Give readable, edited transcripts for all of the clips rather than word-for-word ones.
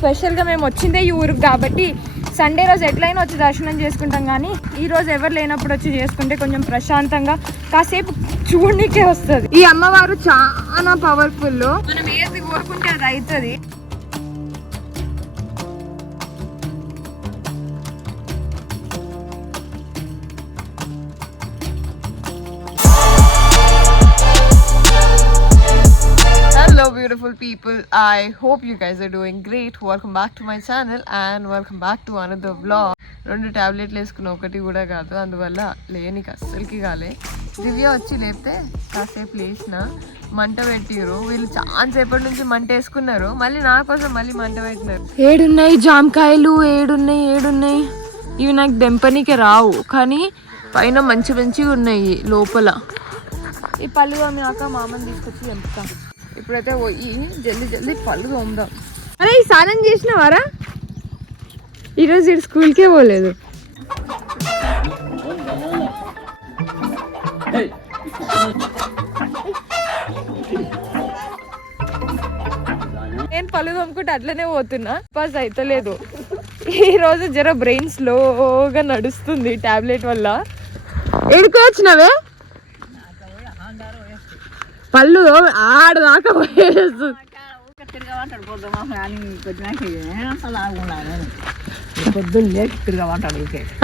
స్పెషల్గా మేము వచ్చిందే ఈ ఊరికి కాబట్టి సండే రోజు ఎట్లయినా వచ్చి దర్శనం చేసుకుంటాం, కానీ ఈ రోజు ఎవరు లేనప్పుడు వచ్చి చేసుకుంటే కొంచెం ప్రశాంతంగా కాసేపు చూడనీకే వస్తుంది. ఈ అమ్మవారు చాలా పవర్ఫుల్, మనం ఏది కోరుకుంటే అది అవుతుంది. Hello beautiful people, I hope you guys are doing great. Welcome back to my channel and welcome back to another vlog. 2 టాబ్లెట్లు వేసుకున్న ఒకటి కూడా కాదు, అందువల్ల లేనికి అస్సలకి కాలే. దివ్య వచ్చి లేపితే కాసేపు లేచిన మంట పెట్టిరు. వీళ్ళు చాలా సేపటి నుంచి మంట వేసుకున్నారు, మళ్ళీ నా కోసం మళ్ళీ మంట పెట్టినారు. 7 ఉన్నాయి జామకాయలు, 7 ఉన్నాయి. ఇవి నాకు దెంపనీకే రావు, కానీ పైన మంచి మంచిగా ఉన్నాయి లోపల. ఈ పళ్ళు తోమినాక మా అమ్మని తీసుకొచ్చి తెంపుతాం. ఇప్పుడైతే పోయి జల్దీ పళ్ళు తోముదాం. అరే ఈ స్నానం చేసినవారా? ఈరోజు ఇటు స్కూల్కే పోలేదు. నేను పళ్ళు తోముకుంటే అట్లనే పోతున్నా, పాస్ అయితలేదు. ఈరోజు జర బ్రెయిన్ స్లోగా నడుస్తుంది టాబ్లెట్ వల్ల. ఎడుకో వచ్చినవే పళ్ళు ఆడదాకా పోయేస్తుంది.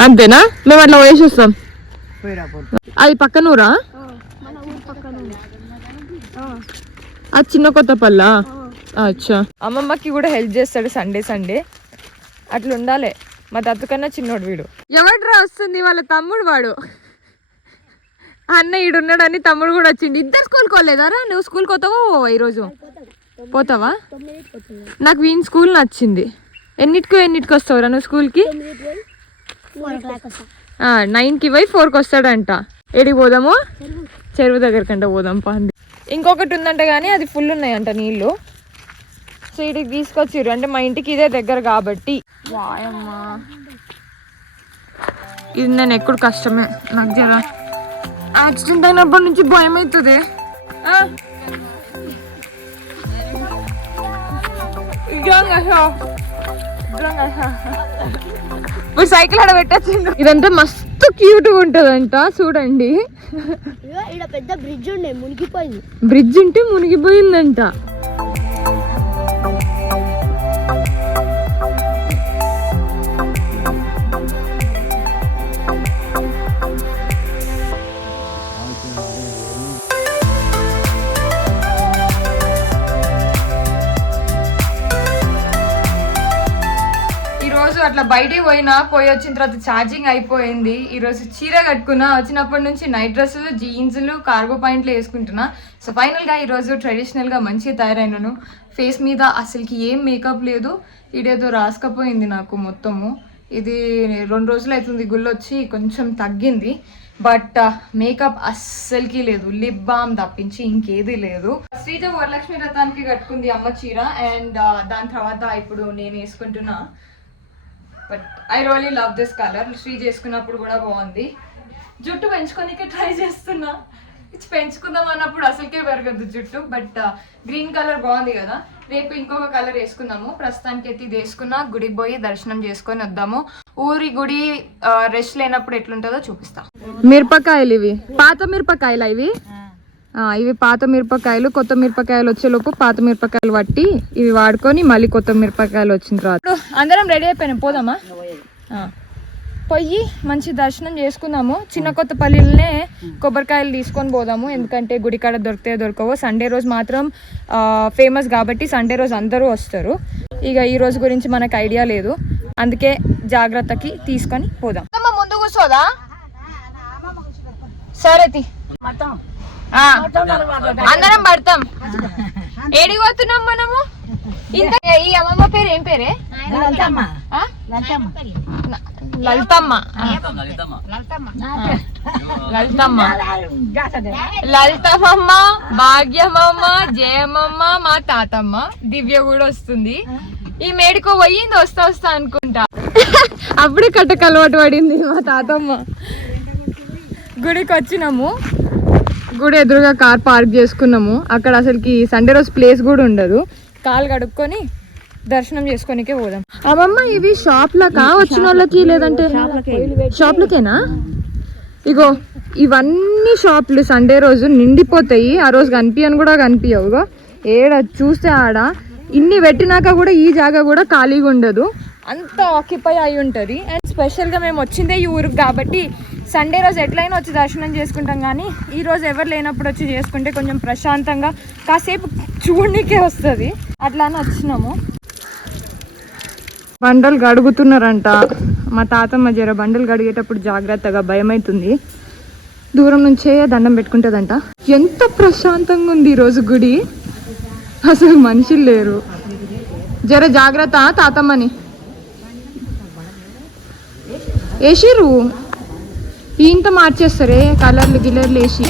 అంతేనా? మేము అట్లా పోయేసి వస్తాం. అది పక్కనూరా? అది చిన్న కొత్త పల్లా. అచ్చా. అమ్మమ్మకి కూడా హెల్ప్ చేస్తాడు సండే అట్లా ఉండాలి. మా తత్త కన్నా చిన్నోడు వీడు. ఎవడ్రా వస్తుంది? వాళ్ళ తమ్ముడు వాడు. అన్న ఈడున్నాడని తమ్ముడు కూడా వచ్చిండు. ఇద్దరు స్కూల్కి పోలేదారా? నువ్వు స్కూల్కి పోతావా ఈరోజు? పోతావా? నాకు వీని స్కూల్ నచ్చింది. ఎన్నిటికి వస్తావురా నువ్వు స్కూల్కి? 9కి పోయి 4కి వస్తాడంట. ఏడికి పోదాము? చెరువు దగ్గరకంట పోదాం పంది. ఇంకొకటి ఉందంట కానీ అది ఫుల్ ఉన్నాయంట నీళ్ళు. సో ఇడికి తీసుకొచ్చిర్రు, అంటే మా ఇంటికి ఇదే దగ్గర కాబట్టి. వాయమ్మా, ఇది నేను ఎప్పుడు కష్టమే. నాకు జర యాక్సిడెంట్ అయినప్పటి నుంచి భయం అవుతుంది. ఇప్పుడు సైకిల్ ఆడ పెట్టచ్చు. ఇదంతా మస్తు క్యూట్ గా ఉంటదంట, చూడండి. పెద్ద బ్రిడ్జ్ ఉండే మునిగిపోయింది. బ్రిడ్జ్ ఉంటే మునిగిపోయిందంట. అట్లా బయటికి పోయి వచ్చిన తర్వాత ఛార్జింగ్ అయిపోయింది. ఈరోజు చీర కట్టుకున్నా, వచ్చినప్పటి నుంచి నైట్ డ్రెస్సులు, జీన్స్లు, కార్గో పాయింట్లు వేసుకుంటున్నా. సో ఫైనల్గా ఈరోజు ట్రెడిషనల్గా మంచిగా తయారైనాను. ఫేస్ మీద అసలుకి ఏం మేకప్ లేదు, ఇదేదో రాసుకపోయింది నాకు మొత్తము. ఇది 2 రోజులు అవుతుంది గుళ్ళొచ్చి, కొంచెం తగ్గింది. బట్ మేకప్ అస్సలకి లేదు, లిప్ బామ్ తప్పించి ఇంకేది లేదు. శ్రీజ వరలక్ష్మి వ్రతానికి కట్టుకుంది అమ్మ చీర, అండ్ దాని తర్వాత ఇప్పుడు నేను వేసుకుంటున్నా. But I really love this colour. శ్రీ చేసుకున్నప్పుడు కూడా బాగుంది. జుట్టు పెంచుకోనికే ట్రై చేస్తున్నా. పెంచుకుందాం అన్నప్పుడు అసలుకే పెరగదు జుట్టు. బట్ గ్రీన్ కలర్ బాగుంది కదా, రేపు ఇంకొక కలర్ వేసుకుందాము. ప్రస్తుతానికి అయితే ఇది వేసుకున్నా, గుడికి పోయి దర్శనం చేసుకొని వద్దాము. ఊరి గుడి రెస్ట్ లేనప్పుడు ఎట్లుంటుందో చూపిస్తా. మిరపకాయలు ఇవి పాత మిరపకాయలు, ఇవి పాత మిరపకాయలు. కొత్త మిరపకాయలు వచ్చేలోపు పాత మిరపకాయలు పట్టి ఇవి వాడుకొని మళ్ళీ కొత్త మిరపకాయలు వచ్చిన తర్వాత అందరం రెడీ అయిపోయినాం. పోదామా? పోయి మంచి దర్శనం చేసుకుందాము. చిన్న కొత్త పల్లిలనే కొబ్బరికాయలు తీసుకొని పోదాము, ఎందుకంటే గుడికాడ దొరకవో. సండే రోజు మాత్రం ఫేమస్ కాబట్టి సండే రోజు అందరూ వస్తారు. ఇక ఈ రోజు గురించి మనకు ఐడియా లేదు, అందుకే జాగ్రత్తకి తీసుకొని పోదాం. ముందు కూర్చోదా? సరే అందరం పడతాం. ఏడికి పోతున్నాం మనము? ఇంత ఈ అమ్మమ్మ పేరు ఏం పేరే? లలితమ్మ. లలితమ్మ, భాగ్యమమ్మ, జయమమ్మ, మా తాతమ్మ, దివ్య కూడా వస్తుంది. ఈ మేడికో పోయింది, వస్తా అనుకుంటా. అప్పుడే కట్టకు అలవాటు పడింది మా తాతమ్మ. గుడికి వచ్చినాము, గుడి ఎదురుగా కార్ పార్క్ చేసుకున్నాము. అక్కడ అసలుకి సండే రోజు ప్లేస్ కూడా ఉండదు. కాలు కడుక్కొని దర్శనం చేసుకోనికే పోదాం. అమ్మమ్మ ఇవి షాప్లకా వచ్చిన వాళ్ళకి లేదంటే షాప్లకేనా? ఇగో ఇవన్నీ షాప్లు సండే రోజు నిండిపోతాయి. ఆ రోజు కనిపించని కూడా కనిపించవు. ఇగో ఏడ చూస్తే ఆడ ఇన్ని పెట్టినాక కూడా ఈ జాగా కూడా ఖాళీగా ఉండదు, అంత ఆక్యుపై అయి ఉంటుంది. అండ్ స్పెషల్గా మేము వచ్చిందే ఈ ఊరికి కాబట్టి సండే రోజు ఎట్లయినా వచ్చి దర్శనం చేసుకుంటాం. కానీ ఈ రోజు ఎవరు లేనప్పుడు వచ్చి చేసుకుంటే కొంచెం ప్రశాంతంగా కాసేపు చూడనీకే వస్తుంది. అట్లానే వచ్చినాము. బండలు గడుగుతున్నారంట మా తాతమ్మ. జర బండలు గడిగేటప్పుడు జాగ్రత్తగా, భయం అవుతుంది. దూరం నుంచే దండం పెట్టుకుంటుందంట. ఎంత ప్రశాంతంగా ఉంది ఈరోజు గుడి, అసలు మనుషులు లేరు. జర జాగ్రత్త తాతమ్మని. వేసిర్రు ఇంత మార్చేస్తారే కలర్లు గిలర్లు వేసి.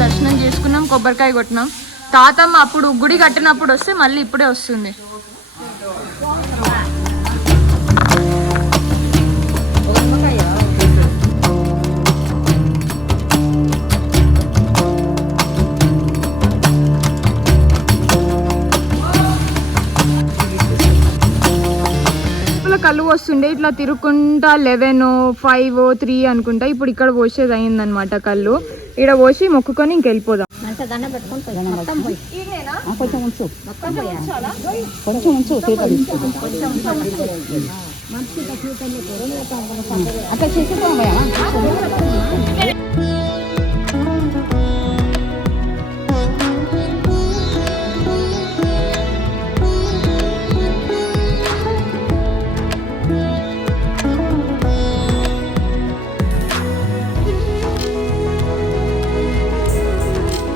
దర్శనం చేసుకున్నాం, కొబ్బరికాయ కొట్టినాం. తాతమ్మ అప్పుడు గుడి కట్టినప్పుడు వస్తే మళ్ళీ ఇప్పుడే వస్తుంది. కళ్ళు వస్తుండే ఇట్లా తిరుక్కుంటా 11, 5, 3 అనుకుంటా. ఇప్పుడు ఇక్కడ పోసేది అయిందనమాట కళ్ళు. ఇక్కడ పోసి మొక్కుకొని ఇంకెళ్ళిపోదాం.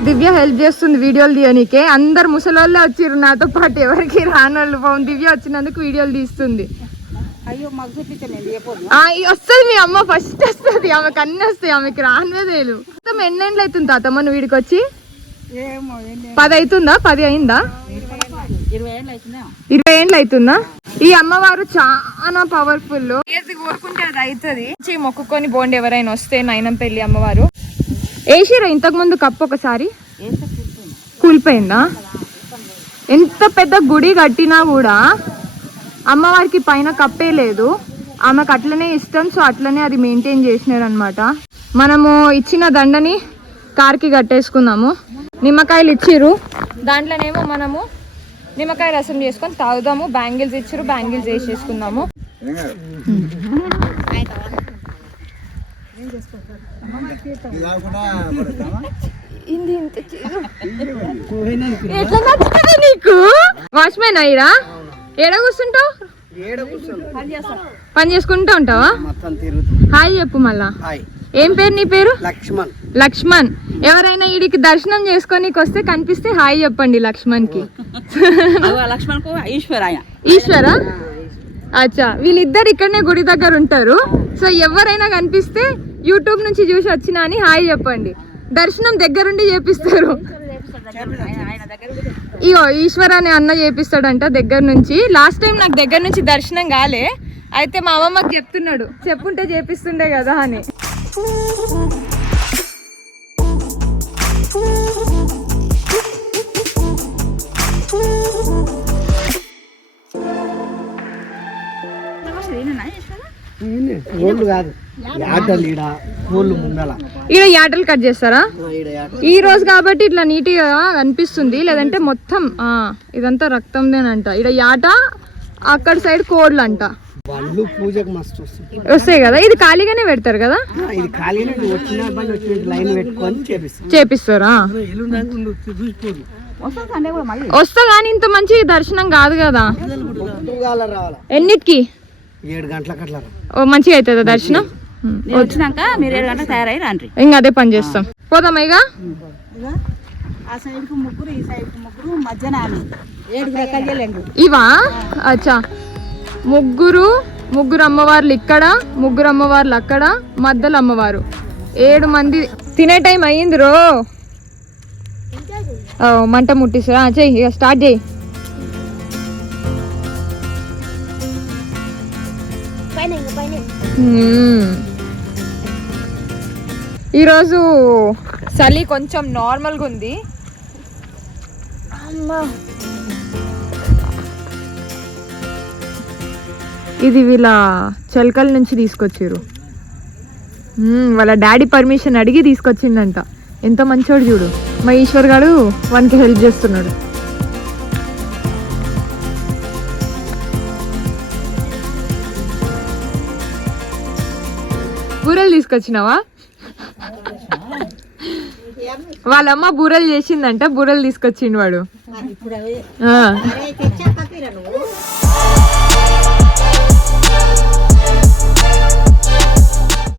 దివ్య హెల్ప్ చేస్తుంది వీడియోలు తీయనికే. అందరు ముసలోళ్ళే వచ్చిర్రు నాతో పాటు, ఎవరికి రానోళ్ళు. పాపం దివ్య వచ్చినందుకు వీడియోలు తీస్తుంది. వస్తుంది మీ అమ్మ, ఫస్ట్ వస్తుంది ఆమెకు, అన్ని వస్తాయి ఆమెకి, రానివేదేలు. మొత్తం ఎన్నేళ్ళు అవుతుంది తాతమ్మ నువ్వు వీడికి వచ్చి? 10 అవుతుందా? 10 అయిందా? 20 ఏళ్ళు అవుతుందా? ఈ అమ్మవారు చాలా పవర్ఫుల్. ఏది కోరుకుంటే అది అవుతుంది. మొక్కుకొని పోండి ఎవరైనా వస్తే. నైనంపల్లి అమ్మవారు వేసిరా ఇంతకు ముందు కప్పు ఒకసారి కూలిపోయిందా? ఎంత పెద్ద గుడి కట్టినా కూడా అమ్మవారికి పైన కప్పే లేదు. ఆమెకు అట్లనే ఇష్టం, సో అట్లనే అది మెయింటైన్ చేసినారు అనమాట. మనము ఇచ్చిన దండని కార్కి కట్టేసుకుందాము. నిమ్మకాయలు ఇచ్చిర్రు, దాంట్లోనేమో మనము నిమ్మకాయ రసం చేసుకొని తాగుదాము. బ్యాంగిల్స్ ఇచ్చిర్రు, బ్యాంగిల్స్ వేసేసుకుందాము. ఎట్లా నచ్చుతుంది నీకు? వాచ్మెన్ అయ్యరా? ఏడ కూర్చుంటావు? పని చేసుకుంటూ ఉంటావా? హాయ్ చెప్పు మళ్ళా. ఏం పేరు నీ పేరు? లక్ష్మణ్. లక్ష్మణ్. ఎవరైనా వీడికి దర్శనం చేసుకోనికి వస్తే కనిపిస్తే హాయ్ చెప్పండి లక్ష్మణ్ కి. ఈశ్వర. అచ్చా, వీళ్ళిద్దరు ఇక్కడనే గుడి దగ్గర ఉంటారు. సో ఎవరైనా కనిపిస్తే యూట్యూబ్ నుంచి చూసి వచ్చినా అని హాయ్ చెప్పండి. దర్శనం దగ్గరుండి చేపిస్తారు. ఇగో ఈశ్వర అనే అన్న చేపిస్తాడంట దగ్గర నుంచి. లాస్ట్ టైం నాకు దగ్గర నుంచి దర్శనం కాలే, అయితే మా అమ్మమ్మకి చెప్తున్నాడు, చెప్పుంటే చేపిస్తుండే కదా అని. ఈడ యాటలు కట్ చేస్తారా ఈ రోజు కాబట్టి ఇట్లా నీట్గా అనిపిస్తుంది, లేదంటే మొత్తం ఇదంతా రక్తందేనంట. ఈడ యాట, అక్కడ సైడ్ కోడ్లు అంట వస్తాయి కదా. ఇది ఖాళీగానే పెడతారు కదా, చేపిస్తారా? వస్తా కానీ ఇంత మంచి దర్శనం కాదు కదా. ఎన్నిటికి? 7 గంటల మంచిగా అవుతుందా దర్శనం? వచ్చినాక మీరు 7 గంటలకు తయారై రండి, ఇంకా అదే పని చేస్తాం. పోదాం ఇక. ఇవా? అచ్చా, ముగ్గురు అమ్మవార్లు ఇక్కడ, ముగ్గురు అమ్మవార్లు అక్కడ, మధ్యలో అమ్మవారు, 7 మంది తినే టైం అయ్యింది రో. మంట ముట్టిస్తా చెయ్యి, ఇక స్టార్ట్ చేయి. ఈరోజు చలి కొంచెం నార్మల్గా ఉంది. ఇది వీళ్ళ చెలకల నుంచి తీసుకొచ్చారు. వాళ్ళ డాడీ పర్మిషన్ అడిగి తీసుకొచ్చిండంట. ఎంత మంచోడు చూడు మా ఈశ్వర్ గారు, వానికి హెల్ప్ చేస్తున్నాడు. బూరెలు తీసుకొచ్చినావా? వాళ్ళమ్మ బూరెలు చేసిందంట, బూరెలు తీసుకొచ్చిండు వాడు.